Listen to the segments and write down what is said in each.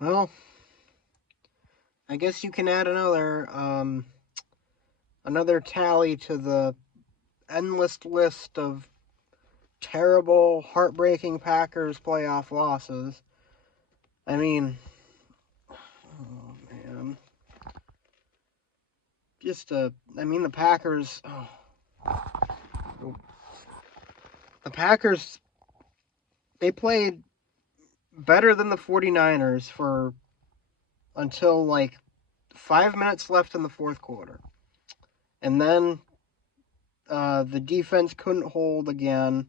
Well, I guess you can add another tally to the endless list of terrible, heartbreaking Packers playoff losses. I mean, oh man, the Packers. The Packers, they played better than the 49ers for until like 5 minutes left in the fourth quarter. And then the defense couldn't hold again.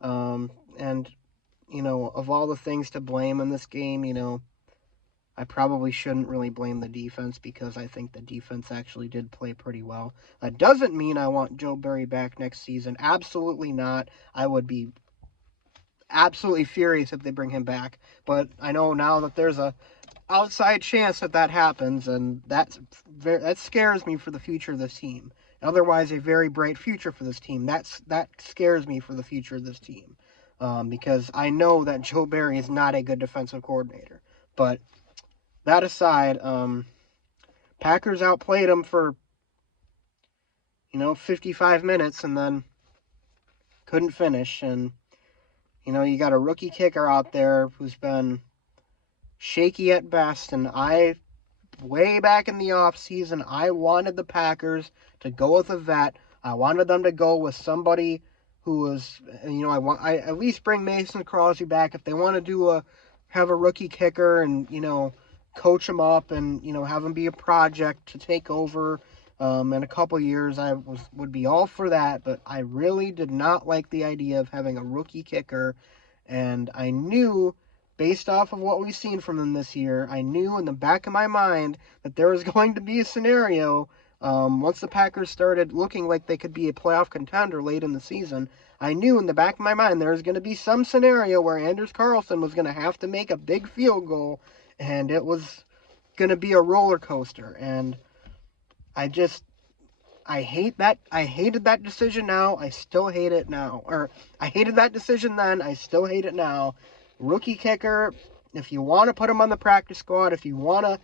And, of all the things to blame in this game, I probably shouldn't really blame the defense because I think the defense actually did play pretty well. That doesn't mean I want Joe Barry back next season. Absolutely not. I would be absolutely furious if they bring him back. But I know now that there's a outside chance that happens, and that scares me for the future of this team. Otherwise, a very bright future for this team. That scares me for the future of this team, because I know that Joe Barry is not a good defensive coordinator. But that aside, Packers outplayed them for 55 minutes and then couldn't finish. And you got a rookie kicker out there who's been shaky at best, and way back in the offseason, I wanted the Packers to go with a vet. I wanted them to go with somebody who was, I at least bring Mason Crosby back. If they want to have a rookie kicker and, coach him up and, have him be a project to take over in a couple years, would be all for that. But I really did not like the idea of having a rookie kicker. And I knew, based off of what we've seen from them this year, I knew in the back of my mind that there was going to be a scenario once the Packers started looking like they could be a playoff contender late in the season. I knew in the back of my mind there was going to be some scenario where Anders Carlson was going to have to make a big field goal, and it was going to be a roller coaster. And I just I hate that. I hated that decision now. I still hate it now. Or I hated that decision then. I still hate it now. Rookie kicker. If you want to put him on the practice squad, if you want to,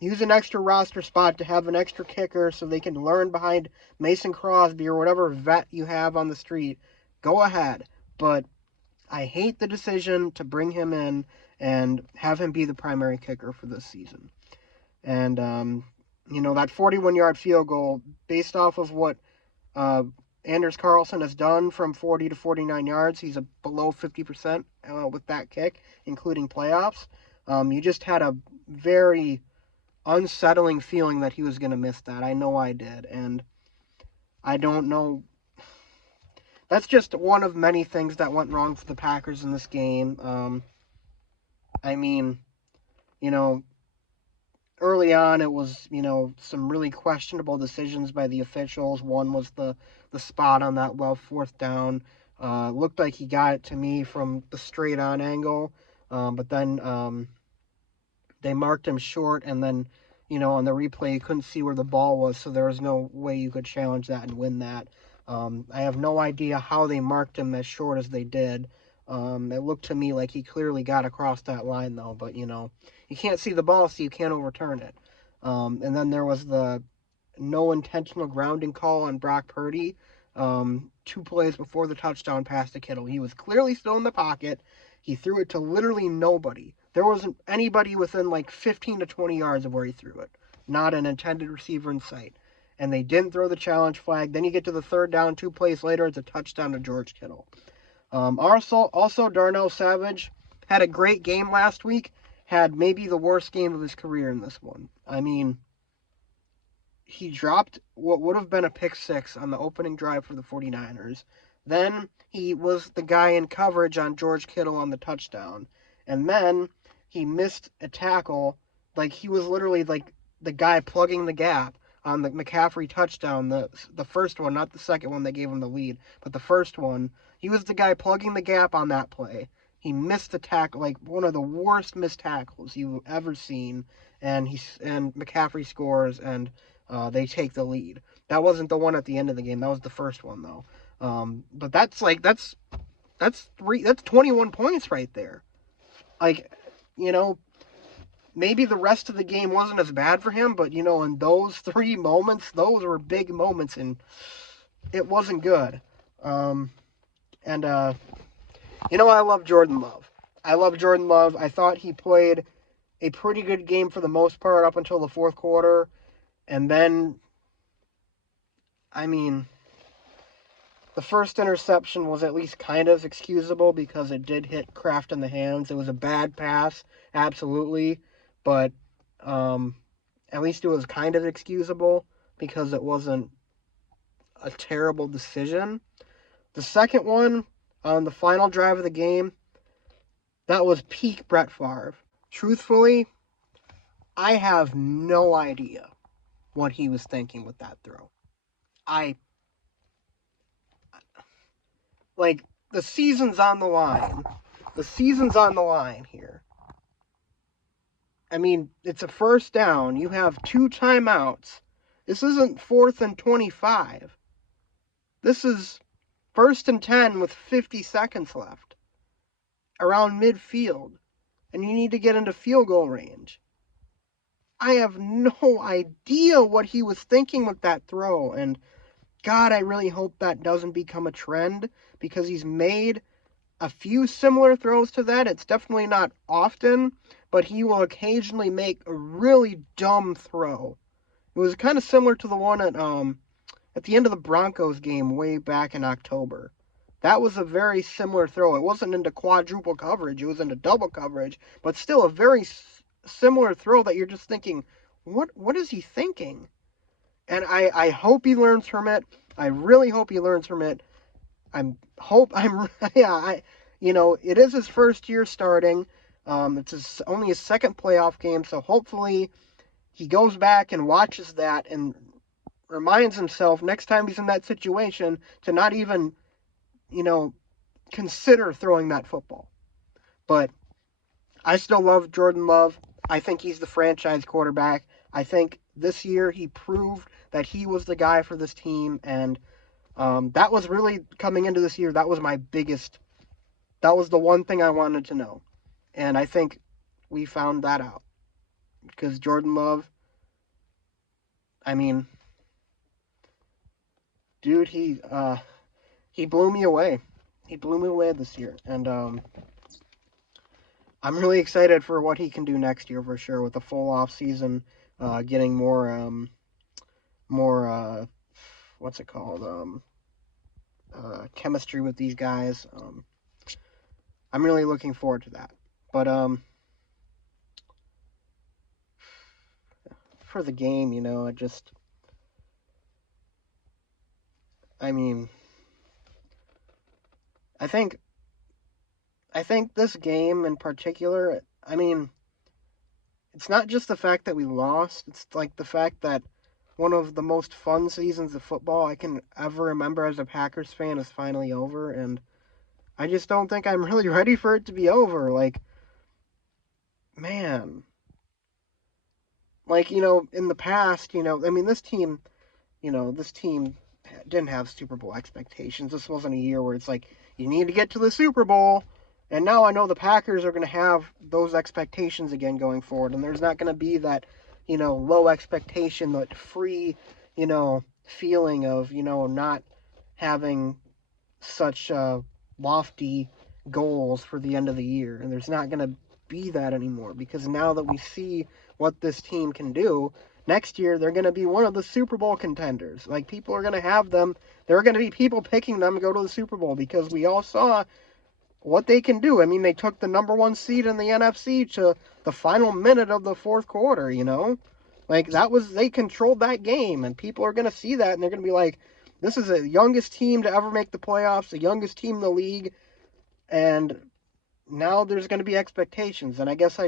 use an extra roster spot to have an extra kicker so they can learn behind Mason Crosby or whatever vet you have on the street, go ahead. But I hate the decision to bring him in and have him be the primary kicker for this season. And that 41-yard field goal, based off of what uh, Anders Carlson has done from 40 to 49 yards, he's below 50% with that kick, including playoffs. You just had a very unsettling feeling that he was going to miss that. I know I did, and I don't know. That's just one of many things that went wrong for the Packers in this game. I mean, you know, early on it was some really questionable decisions by the officials. One was the spot on that low fourth down. Looked like he got it to me from the straight on angle, but then they marked him short, and then on the replay you couldn't see where the ball was, so there was no way you could challenge that and win that. I have no idea how they marked him as short as they did. It looked to me like he clearly got across that line, though, but you can't see the ball, so you can't overturn it. And then there was the no intentional grounding call on Brock Purdy 2 plays before the touchdown pass to Kittle. He was clearly still in the pocket. He threw it to literally nobody. There wasn't anybody within like 15 to 20 yards of where he threw it. Not an intended receiver in sight. And they didn't throw the challenge flag. Then you get to the third down, 2 plays later, it's a touchdown to George Kittle. Also, Darnell Savage had a great game last week. Had maybe the worst game of his career in this one. I mean, he dropped what would have been a pick six on the opening drive for the 49ers. Then he was the guy in coverage on George Kittle on the touchdown. And then he missed a tackle. Like, he was literally like the guy plugging the gap on the McCaffrey touchdown, the first one, not the second one that gave him the lead, but the first one. He was the guy plugging the gap on that play. He missed the tackle, like one of the worst missed tackles you've ever seen, and McCaffrey scores, and they take the lead. That wasn't the one at the end of the game. That was the first one though. But that's 21 points right there. Like, you know, maybe the rest of the game wasn't as bad for him, but, you know, in those 3 moments, those were big moments, and it wasn't good. Um, and, you know, I love Jordan Love. I love Jordan Love. I thought he played a pretty good game for the most part up until the fourth quarter. And then, I mean, the first interception was at least kind of excusable because it did hit Kraft in the hands. It was a bad pass, absolutely. But at least it was kind of excusable because it wasn't a terrible decision. The second one, on the final drive of the game, that was peak Brett Favre. Truthfully, I have no idea what he was thinking with that throw. Like, the season's on the line. The season's on the line here. I mean, it's a first down. You have 2 timeouts. This isn't 4th and 25. This is 1st and 10 with 50 seconds left. Around midfield. And you need to get into field goal range. I have no idea what he was thinking with that throw. And God, I really hope that doesn't become a trend because he's made a few similar throws to that. It's definitely not often, but he will occasionally make a really dumb throw. It was kind of similar to the one at the end of the Broncos game way back in October. That was a very similar throw. It wasn't into quadruple coverage. It was into double coverage, but still a very similar throw that you're just thinking, what is he thinking? And I hope he learns from it. I really hope he learns from it. You know, it is his first year starting. It's only his second playoff game, so hopefully he goes back and watches that and reminds himself next time he's in that situation to not even, you know, consider throwing that football. But I still love Jordan Love. I think he's the franchise quarterback. I think this year he proved that he was the guy for this team, and that was really, coming into this year, that was the one thing I wanted to know. And I think we found that out. Because Jordan Love, I mean, dude, he blew me away. He blew me away this year. And I'm really excited for what he can do next year for sure with a full off season, getting more what's it called? Chemistry with these guys. I'm really looking forward to that. But for the game, you know, I think this game in particular, I mean, it's not just the fact that we lost, it's like the fact that one of the most fun seasons of football I can ever remember as a Packers fan is finally over, and I just don't think I'm really ready for it to be over. Like, man. Like, you know, in the past, you know, I mean, this team didn't have Super Bowl expectations. This wasn't a year where it's like, you need to get to the Super Bowl. And now I know the Packers are going to have those expectations again going forward. And there's not going to be that, you know, low expectation, that free, you know, feeling of, you know, not having such lofty goals for the end of the year. And there's not going to be that anymore because now that we see what this team can do, next year they're going to be one of the Super Bowl contenders. Like, people are going to have them. There are going to be people picking them to go to the Super Bowl because we all saw what they can do. I mean, they took the number 1 seed in the NFC to the final minute of the fourth quarter, you know? Like, they controlled that game, and people are going to see that, and they're going to be like, this is the youngest team to ever make the playoffs, the youngest team in the league, and now there's going to be expectations, and I guess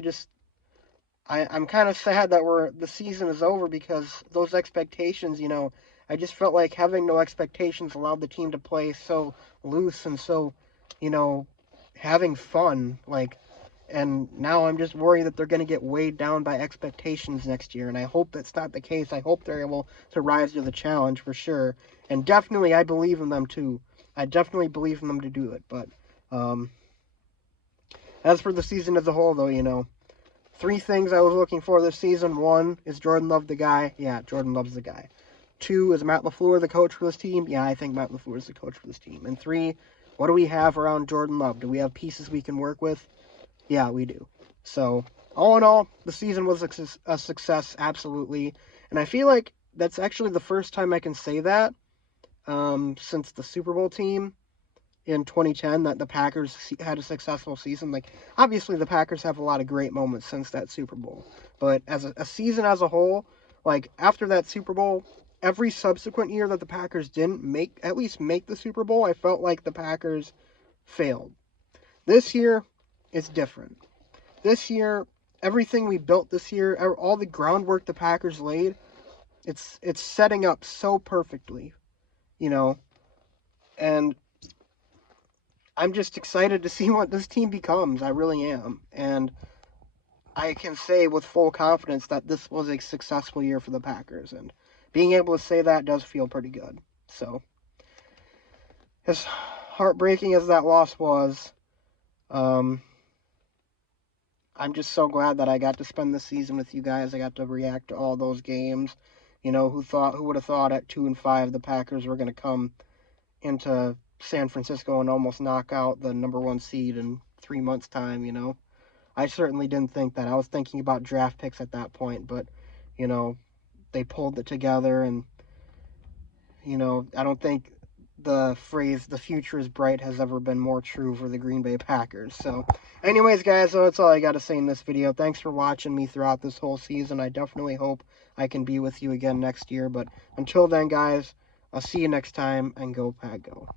I'm kind of sad that the season is over because those expectations, you know, I just felt like having no expectations allowed the team to play so loose and so, you know, having fun, like, and now I'm just worried that they're going to get weighed down by expectations next year, and I hope that's not the case. I hope they're able to rise to the challenge for sure, and definitely I believe in them too. I definitely believe in them to do it, but as for the season as a whole, though, you know, 3 things I was looking for this season. 1, is Jordan Love the guy? Yeah, Jordan Love's the guy. 2, is Matt LaFleur the coach for this team? Yeah, I think Matt LaFleur is the coach for this team. And 3, what do we have around Jordan Love? Do we have pieces we can work with? Yeah, we do. So, all in all, the season was a success, absolutely. And I feel like that's actually the first time I can say that since the Super Bowl team in 2010 that the Packers had a successful season. Like, obviously, the Packers have a lot of great moments since that Super Bowl. But as a season as a whole, like, after that Super Bowl, every subsequent year that the Packers didn't at least make the Super Bowl, I felt like the Packers failed. This year, it's different. This year, everything we built this year, all the groundwork the Packers laid, it's setting up so perfectly, you know, and I'm just excited to see what this team becomes. I really am. And I can say with full confidence that this was a successful year for the Packers. And being able to say that does feel pretty good. So, as heartbreaking as that loss was, I'm just so glad that I got to spend this season with you guys. I got to react to all those games. You know, who would have thought at 2-5 the Packers were going to come into San Francisco and almost knock out the number 1 seed in 3 months' time, you know. I certainly didn't think that. I was thinking about draft picks at that point, but, you know, they pulled it together, and, you know, I don't think the phrase, the future is bright, has ever been more true for the Green Bay Packers. So, anyways, guys, so that's all I got to say in this video. Thanks for watching me throughout this whole season. I definitely hope I can be with you again next year, but until then, guys, I'll see you next time, and go Pack Go.